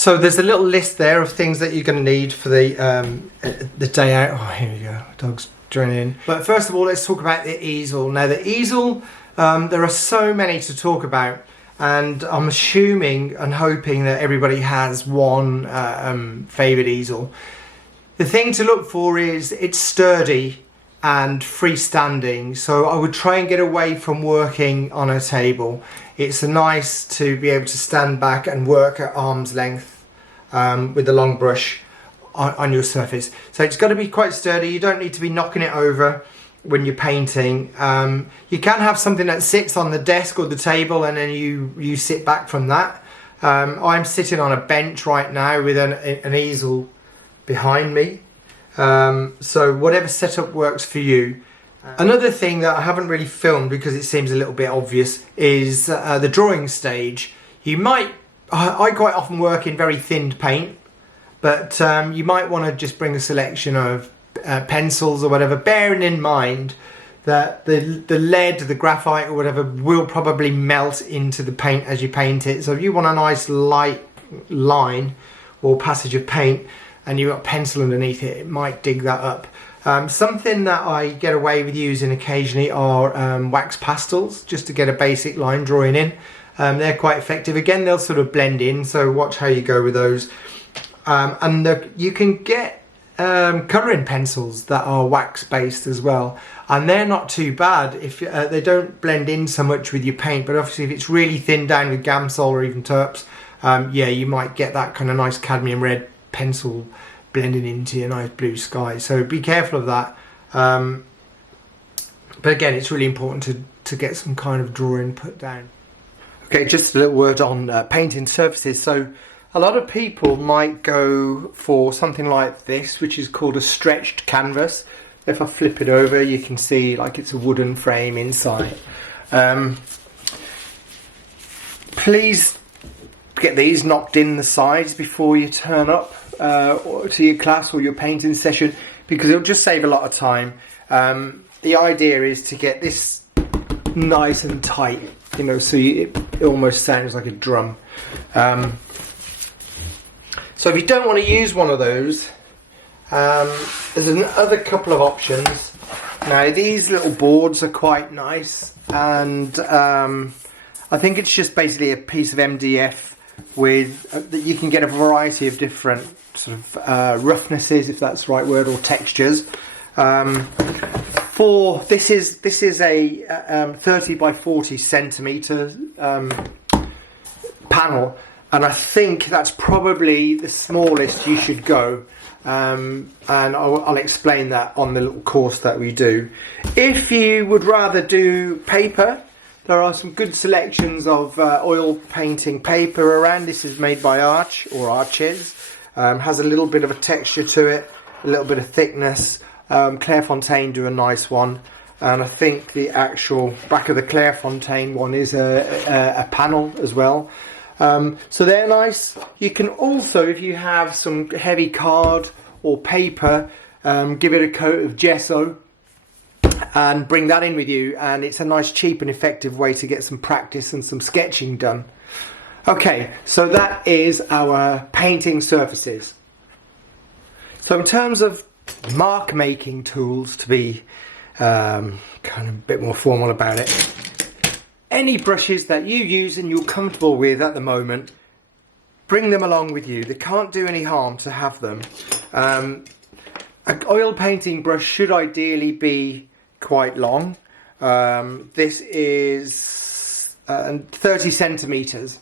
So there's a little list there of things that you're going to need for the day out. Oh, here we go. Dog's joining in. But first of all, let's talk about the easel. Now the easel, there are so many to talk about, and I'm assuming and hoping that everybody has one favourite easel. The thing to look for is it's sturdy and freestanding, so I would try and get away from working on a table. It's nice to be able to stand back and work at arm's length with the long brush on your surface. So it's got to be quite sturdy. You don't need to be knocking it over when you're painting. You can have something that sits on the desk or the table and then you sit back from that. I'm sitting on a bench right now with an easel behind me. So whatever setup works for you. Another thing that I haven't really filmed because it seems a little bit obvious is the drawing stage. I quite often work in very thinned paint, but you might want to just bring a selection of pencils or whatever, bearing in mind that the lead, the graphite or whatever will probably melt into the paint as you paint it. So if you want a nice light line or passage of paint and you've got pencil underneath it, it might dig that up. Something that I get away with using occasionally are wax pastels, just to get a basic line drawing in. They're quite effective. Again, they'll sort of blend in, so watch how you go with those. You can get colouring pencils that are wax based as well, and they're not too bad if they don't blend in so much with your paint, but obviously if it's really thinned down with Gamsol or even Terps, yeah, you might get that kind of nice cadmium red pencil blending into your nice blue sky, so be careful of that. But again, it's really important to get some kind of drawing put down. Okay, just a little word on painting surfaces. So a lot of people might go for something like this, which is called a stretched canvas. If I flip it over, you can see like it's a wooden frame inside. Please get these knocked in the sides before you turn up to your class or your painting session, because it'll just save a lot of time. The idea is to get this nice and tight, you know, so it almost sounds like a drum. So if you don't want to use one of those, there's another couple of options. Now these little boards are quite nice, and I think it's just basically a piece of MDF with that you can get a variety of different sort of roughnesses, if that's the right word, or textures. This is a 30 by 40 centimetre panel, and I think that's probably the smallest you should go, and I'll explain that on the little course that we do. If you would rather do paper, there are some good selections of oil painting paper around. This is made by Arch or Arches. Has a little bit of a texture to it, a little bit of thickness. Clairefontaine do a nice one, and I think the actual back of the Clairefontaine one is a panel as well. So they're nice. You can also, if you have some heavy card or paper, give it a coat of gesso and bring that in with you, and it's a nice cheap and effective way to get some practice and some sketching done. Okay, so that is our painting surfaces. So in terms of mark making tools, to be kind of a bit more formal about it, any brushes that you use and you're comfortable with at the moment, bring them along with you. They can't do any harm to have them. An oil painting brush should ideally be quite long. This is 30 centimeters,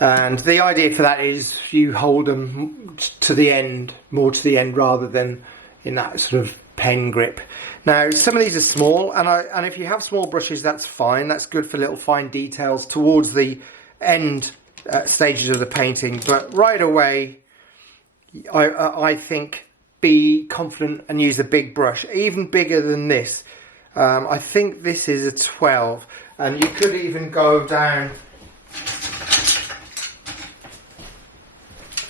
and the idea for that is you hold them to the end, more to the end rather than in that sort of pen grip. Now some of these are small, and if you have small brushes, that's fine. That's good for little fine details towards the end stages of the painting, but right away I think be confident and use a big brush, even bigger than this. I think this is a 12, and you could even go down.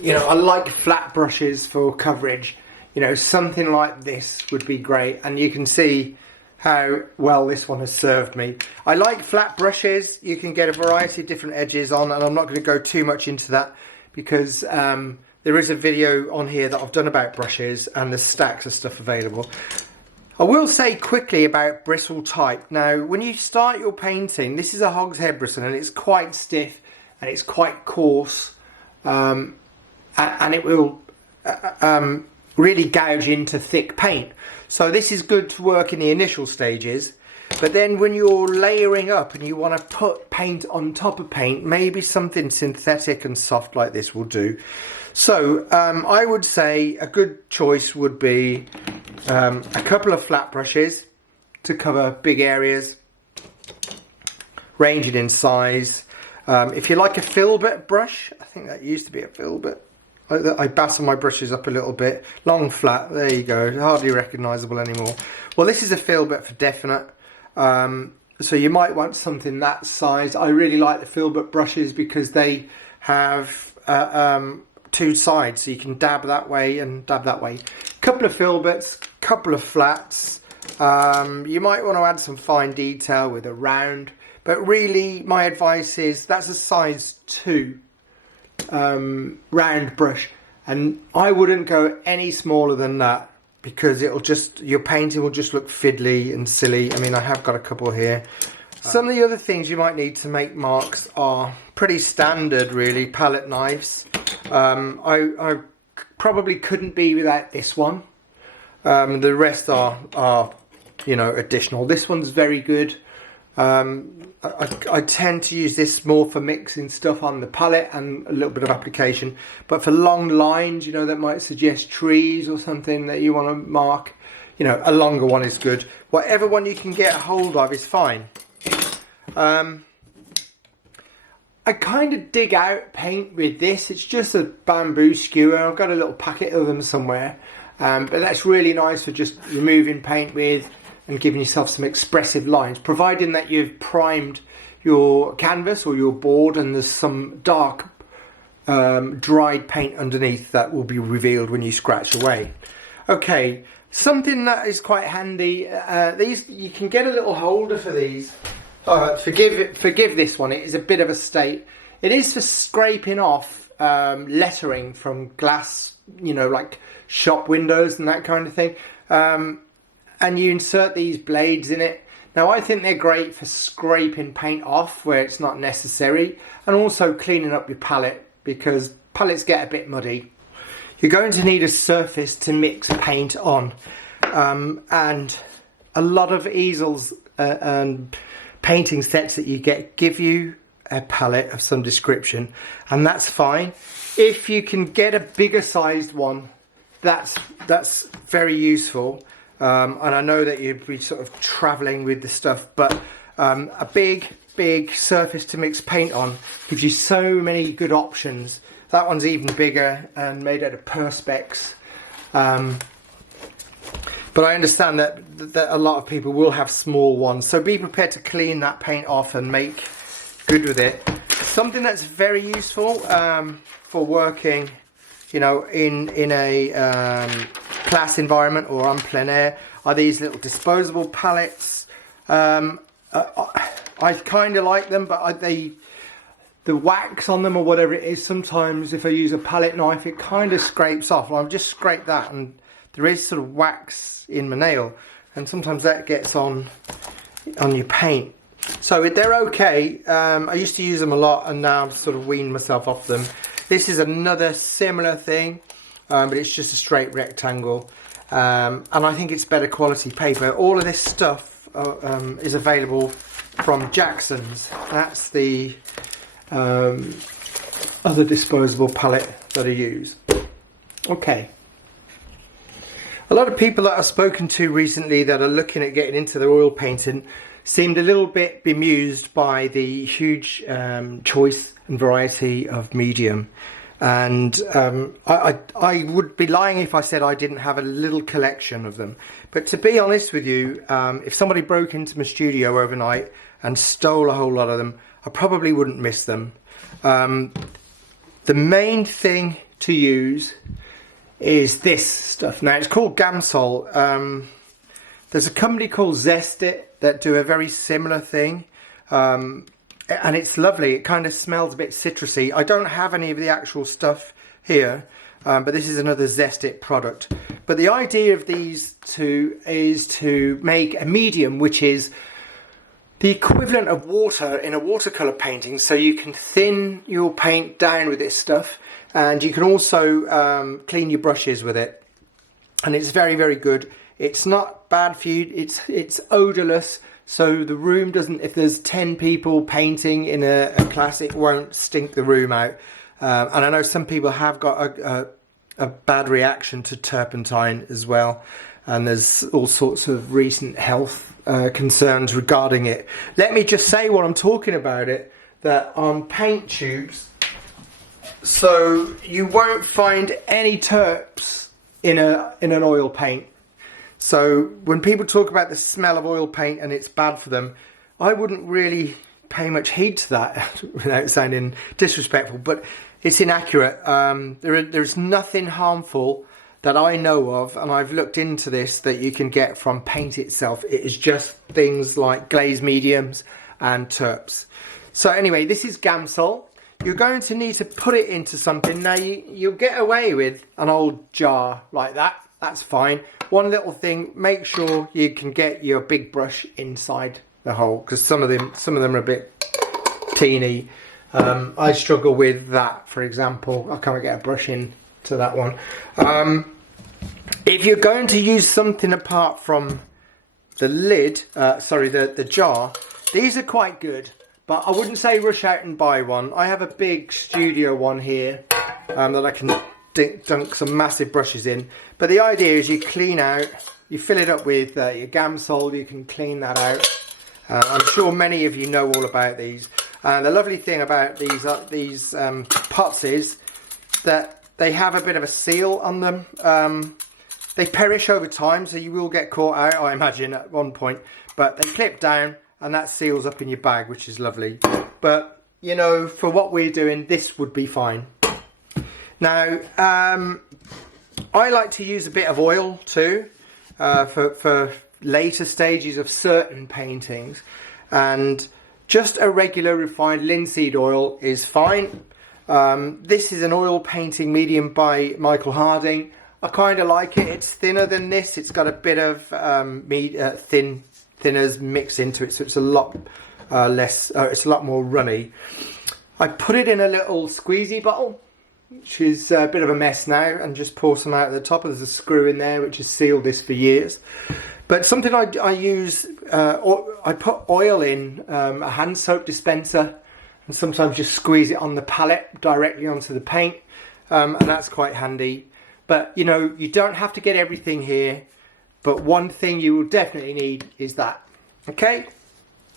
You know, I like flat brushes for coverage. You know, something like this would be great, and you can see how well this one has served me. I like flat brushes. You can get a variety of different edges on, and I'm not going to go too much into that. because there is a video on here that I've done about brushes, and there's stacks of stuff available. I will say quickly about bristle type. Now, when you start your painting, this is a hogshead bristle, and it's quite stiff and it's quite coarse, and it will really gouge into thick paint. So this is good to work in the initial stages, but then when you're layering up and you want to put paint on top of paint, maybe something synthetic and soft like this will do. So I would say a good choice would be a couple of flat brushes to cover big areas, ranging in size. If you like a filbert brush, I think that used to be a filbert. I batten my brushes up a little bit. Long, flat, there you go, hardly recognisable anymore. Well, this is a filbert for definite. So you might want something that size. I really like the filbert brushes because they have two sides, so you can dab that way and dab that way. Couple of filberts, couple of flats. You might want to add some fine detail with a round, but really my advice is that's a size 2 round brush, and I wouldn't go any smaller than that, because it'll just, your painting will just look fiddly and silly. I mean, I have got a couple here. Some of the other things you might need to make marks are pretty standard, really. Palette knives. I probably couldn't be without this one. The rest are you know, additional. This one's very good. I tend to use this more for mixing stuff on the palette and a little bit of application, but for long lines, you know, that might suggest trees or something that you want to mark, you know, a longer one is good. Whatever one you can get a hold of is fine. I kind of dig out paint with this. It's just a bamboo skewer. I've got a little packet of them somewhere, but that's really nice for just removing paint with and giving yourself some expressive lines, providing that you've primed your canvas or your board and there's some dark dried paint underneath that will be revealed when you scratch away. Okay, something that is quite handy, these, you can get a little holder for these. Forgive this one, it is a bit of a state. It is for scraping off lettering from glass, you know, like shop windows and that kind of thing. And you insert these blades in it. Now, I think they're great for scraping paint off where it's not necessary, and also cleaning up your palette, because palettes get a bit muddy. You're going to need a surface to mix paint on, and a lot of easels and painting sets that you get give you a palette of some description, and that's fine. If you can get a bigger sized one, that's very useful. And I know that you'd be sort of travelling with the stuff, but a big surface to mix paint on gives you so many good options. That one's even bigger and made out of perspex. But I understand that a lot of people will have small ones, so be prepared to clean that paint off and make good with it. Something that's very useful for working, you know, in a class environment or on plein air are these little disposable palettes. I kind of like them, but the wax on them or whatever it is, sometimes if I use a palette knife it kind of scrapes off. I've just scraped that and there is sort of wax in my nail, and sometimes that gets on your paint. So they're okay. I used to use them a lot, and now I've sort of weaned myself off them. This is another similar thing, but it's just a straight rectangle, and I think it's better quality paper. All of this stuff is available from Jackson's. That's the other disposable palette that I use. Okay. A lot of people that I've spoken to recently that are looking at getting into their oil painting seemed a little bit bemused by the huge choice and variety of medium, and I would be lying if I said I didn't have a little collection of them. But to be honest with you, if somebody broke into my studio overnight and stole a whole lot of them, I probably wouldn't miss them. The main thing to use is this stuff. Now, it's called Gamsol. There's a company called Zest It that do a very similar thing. and it's lovely. It kind of smells a bit citrusy. I don't have any of the actual stuff here, but this is another Zest It product. But the idea of these two is to make a medium, which is the equivalent of water in a watercolor painting. So you can thin your paint down with this stuff, and you can also clean your brushes with it. And it's very, very good. It's not bad for you. It's odorless. So the room doesn't, if there's 10 people painting in a class, it won't stink the room out. And I know some people have got a bad reaction to turpentine as well. And there's all sorts of recent health concerns regarding it. Let me just say while I'm talking about it, that on paint tubes, so you won't find any terps in an oil paint. So when people talk about the smell of oil paint and it's bad for them, I wouldn't really pay much heed to that without sounding disrespectful, but it's inaccurate. There's nothing harmful that I know of, and I've looked into this, that you can get from paint itself. It is just things like glazed mediums and terps. So anyway, this is Gamsol. You're going to need to put it into something. Now you'll get away with an old jar like that. That's fine. One little thing, make sure you can get your big brush inside the hole, because some of them are a bit teeny. I struggle with that, for example. I can't get a brush in to that one. If you're going to use something apart from the lid, the jar, these are quite good, but I wouldn't say rush out and buy one. I have a big studio one here that I can dunk some massive brushes in. But the idea is you clean out, you fill it up with your Gamsol, you can clean that out. I'm sure many of you know all about these. And the lovely thing about these pots is that they have a bit of a seal on them. They perish over time, so you will get caught out, I imagine, at one point. But they clip down, and that seals up in your bag, which is lovely. But, you know, for what we're doing, this would be fine. Now, I like to use a bit of oil too for later stages of certain paintings, and just a regular refined linseed oil is fine. This is an oil painting medium by Michael Harding. I kind of like it. It's thinner than this. It's got a bit of thinners mixed into it, so it's a lot less. It's a lot more runny. I put it in a little squeezy bottle, which is a bit of a mess now, and just pour some out at the top. There's a screw in there which has sealed this for years. But something I use, I put oil in a hand soap dispenser, and sometimes just squeeze it on the palette directly onto the paint, and that's quite handy. But you know, you don't have to get everything here, but one thing you will definitely need is that. Okay,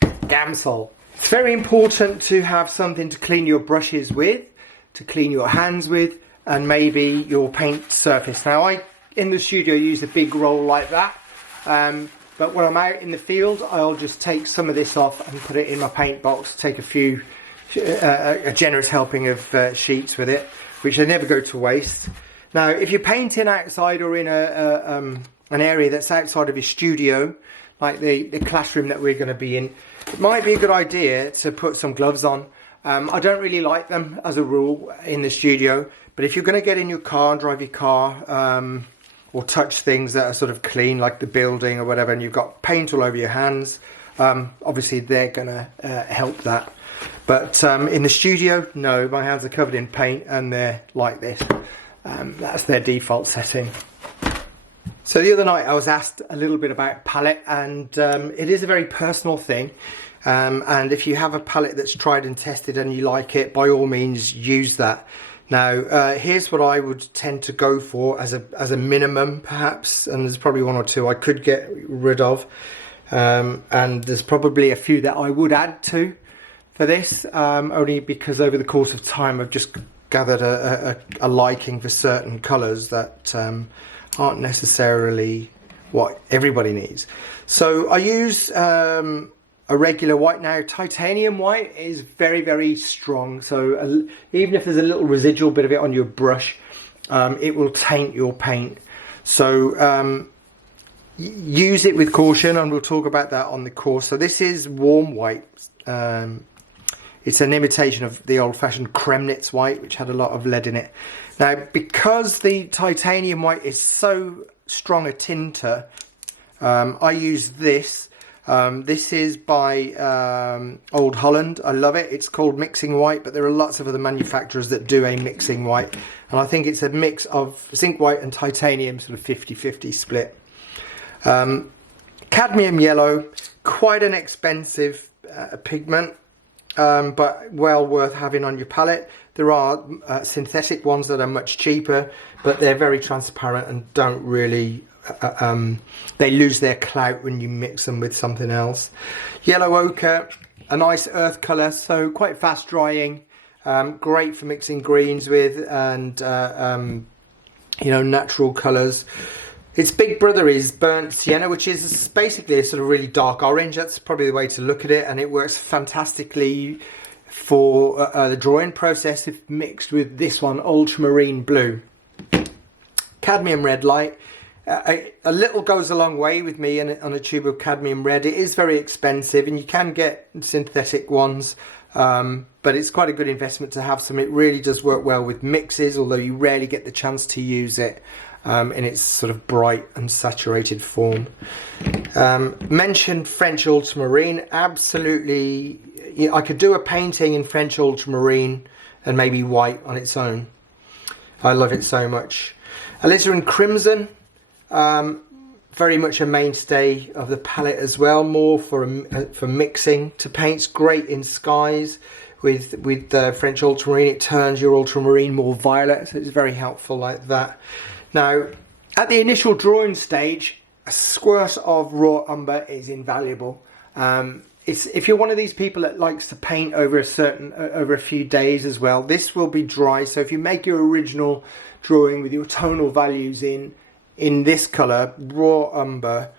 Gamsol. It's very important to have something to clean your brushes with, to clean your hands with, and maybe your paint surface. Now I, in the studio, use a big roll like that, but when I'm out in the field, I'll just take some of this off and put it in my paint box, take a generous helping of sheets with it, which they never go to waste. Now if you're painting outside or in an area that's outside of your studio, like the classroom that we're going to be in, it might be a good idea to put some gloves on. I don't really like them as a rule in the studio, but if you're going to get in your car and drive your car, or touch things that are sort of clean, like the building or whatever, and you've got paint all over your hands, obviously they're going to help that. But in the studio, no, my hands are covered in paint and they're like this. That's their default setting. So the other night I was asked a little bit about palette, and it is a very personal thing. And if you have a palette that's tried and tested and you like it, by all means use that. Now here's what I would tend to go for as a minimum, perhaps, and there's probably one or two I could get rid of, and there's probably a few that I would add to for this, only because over the course of time I've just gathered a liking for certain colours that aren't necessarily what everybody needs. So I use a regular white. Now titanium white is very, very strong, so even if there's a little residual bit of it on your brush, it will taint your paint. So use it with caution, and we'll talk about that on the course. So this is warm white, It's an imitation of the old-fashioned Kremnitz white, which had a lot of lead in it. Now, because the titanium white is so strong a tinter, I use this. This is by Old Holland. I love it. It's called mixing white, but there are lots of other manufacturers that do a mixing white. And I think it's a mix of zinc white and titanium, sort of 50-50 split. Cadmium yellow, quite an expensive pigment, but well worth having on your palette. There are synthetic ones that are much cheaper, but they're very transparent and don't really, they lose their clout when you mix them with something else. Yellow ochre, a nice earth colour, so quite fast drying, great for mixing greens with, and you know, natural colours. Its big brother is burnt sienna, which is basically a sort of really dark orange. That's probably the way to look at it, and it works fantastically for the drawing process if mixed with this one, ultramarine blue. Cadmium red light, a little goes a long way with me on a tube of cadmium red. It is very expensive, and you can get synthetic ones, but it's quite a good investment to have some. It really does work well with mixes, although you rarely get the chance to use it in its sort of bright and saturated form. Mentioned French ultramarine, absolutely. I could do a painting in French ultramarine and maybe white on its own. I love it so much. Alizarin crimson, very much a mainstay of the palette as well, more for mixing to paints. Great in skies with French ultramarine. It turns your ultramarine more violet, so it's very helpful like that. Now, at the initial drawing stage, a squirt of raw umber is invaluable. If you're one of these people that likes to paint over a few days as well, this will be dry. So if you make your original drawing with your tonal values in this colour, raw umber,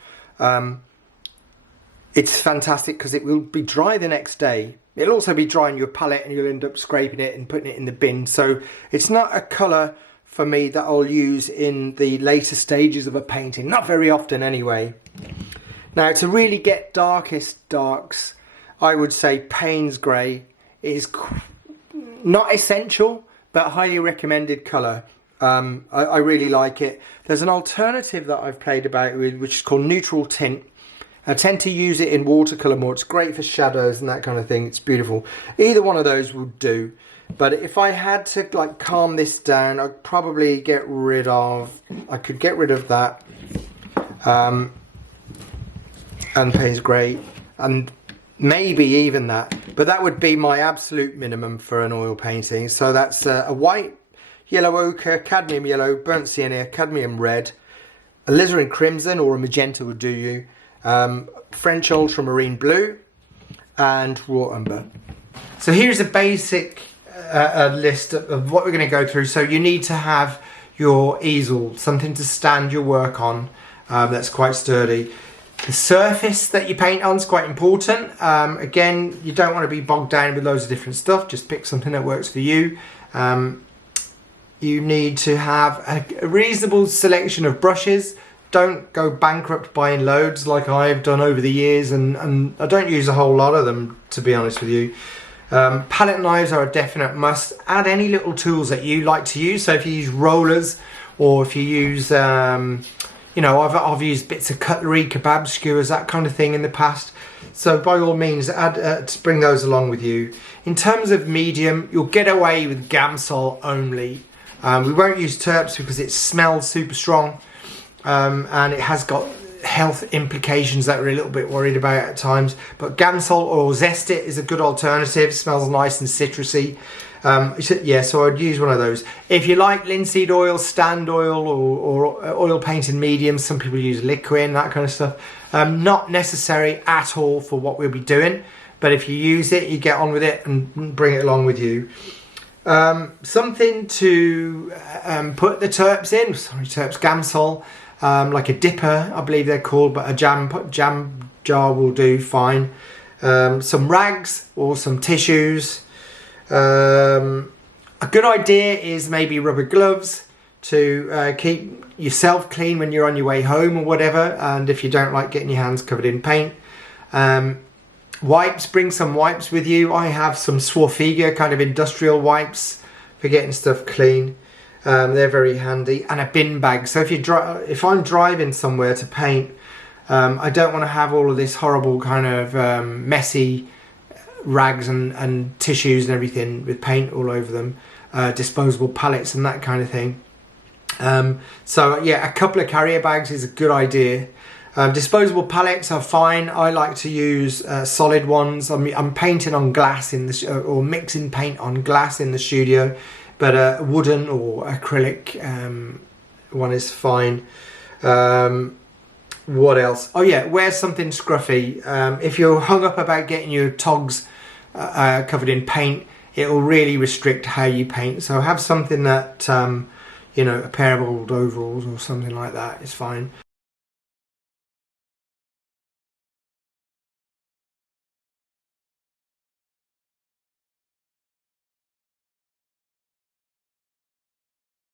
it's fantastic because it will be dry the next day. It'll also be dry in your palette, and you'll end up scraping it and putting it in the bin. So it's not a colour for me that I'll use in the later stages of a painting, not very often anyway. Now, to really get darkest darks, I would say Payne's Grey is not essential, but highly recommended colour. I really like it. There's an alternative that I've played about with, which is called Neutral Tint. I tend to use it in watercolour more. It's great for shadows and that kind of thing. It's beautiful. Either one of those would do. But if I had to like calm this down, I'd probably get rid of, I could get rid of that. And Payne's Grey, and maybe even that. But that would be my absolute minimum for an oil painting. So that's a white, yellow ochre, cadmium yellow, burnt sienna, cadmium red, alizarin crimson or a magenta would do you, French ultramarine blue, and raw umber. So here's a basic list of what we're going to go through. So you need to have your easel, something to stand your work on that's quite sturdy. The surface that you paint on is quite important. Again, you don't want to be bogged down with loads of different stuff. Just pick something that works for you. You need to have a reasonable selection of brushes. Don't go bankrupt buying loads like I've done over the years, and I don't use a whole lot of them, to be honest with you. Palette knives are a definite must. Add any little tools that you like to use. So if you use rollers, or if you use you know, I've used bits of cutlery, kebab skewers, that kind of thing in the past. So by all means, add to bring those along with you. In terms of medium, you'll get away with Gamsol only. We won't use Terps because it smells super strong, and it has got health implications that we're a little bit worried about at times. But Gamsol or Zest It is a good alternative. It smells nice and citrusy. Yeah, so I'd use one of those. If you like linseed oil, stand oil, or oil painted mediums, some people use liquid, that kind of stuff. Not necessary at all for what we'll be doing, but if you use it, you get on with it and bring it along with you. Something to put the Terps in, Gamsol, like a dipper, I believe they're called, but a jam jar will do fine. Some rags or some tissues. A good idea is maybe rubber gloves to keep yourself clean when you're on your way home or whatever, and if you don't like getting your hands covered in paint. Wipes, bring some wipes with you. I have some Swarfiga kind of industrial wipes for getting stuff clean. They're very handy. And a bin bag. So if I'm driving somewhere to paint, I don't want to have all of this horrible kind of messy rags and tissues and everything with paint all over them. Disposable pallets and that kind of thing. So yeah, a couple of carrier bags is a good idea. Disposable palettes are fine. I like to use solid ones. I'm painting on glass in the or mixing paint on glass in the studio, but a wooden or acrylic one is fine. What else? Oh yeah, wear something scruffy. If you're hung up about getting your togs covered in paint, it will really restrict how you paint. So have something that you know, a pair of old overalls or something like that is fine.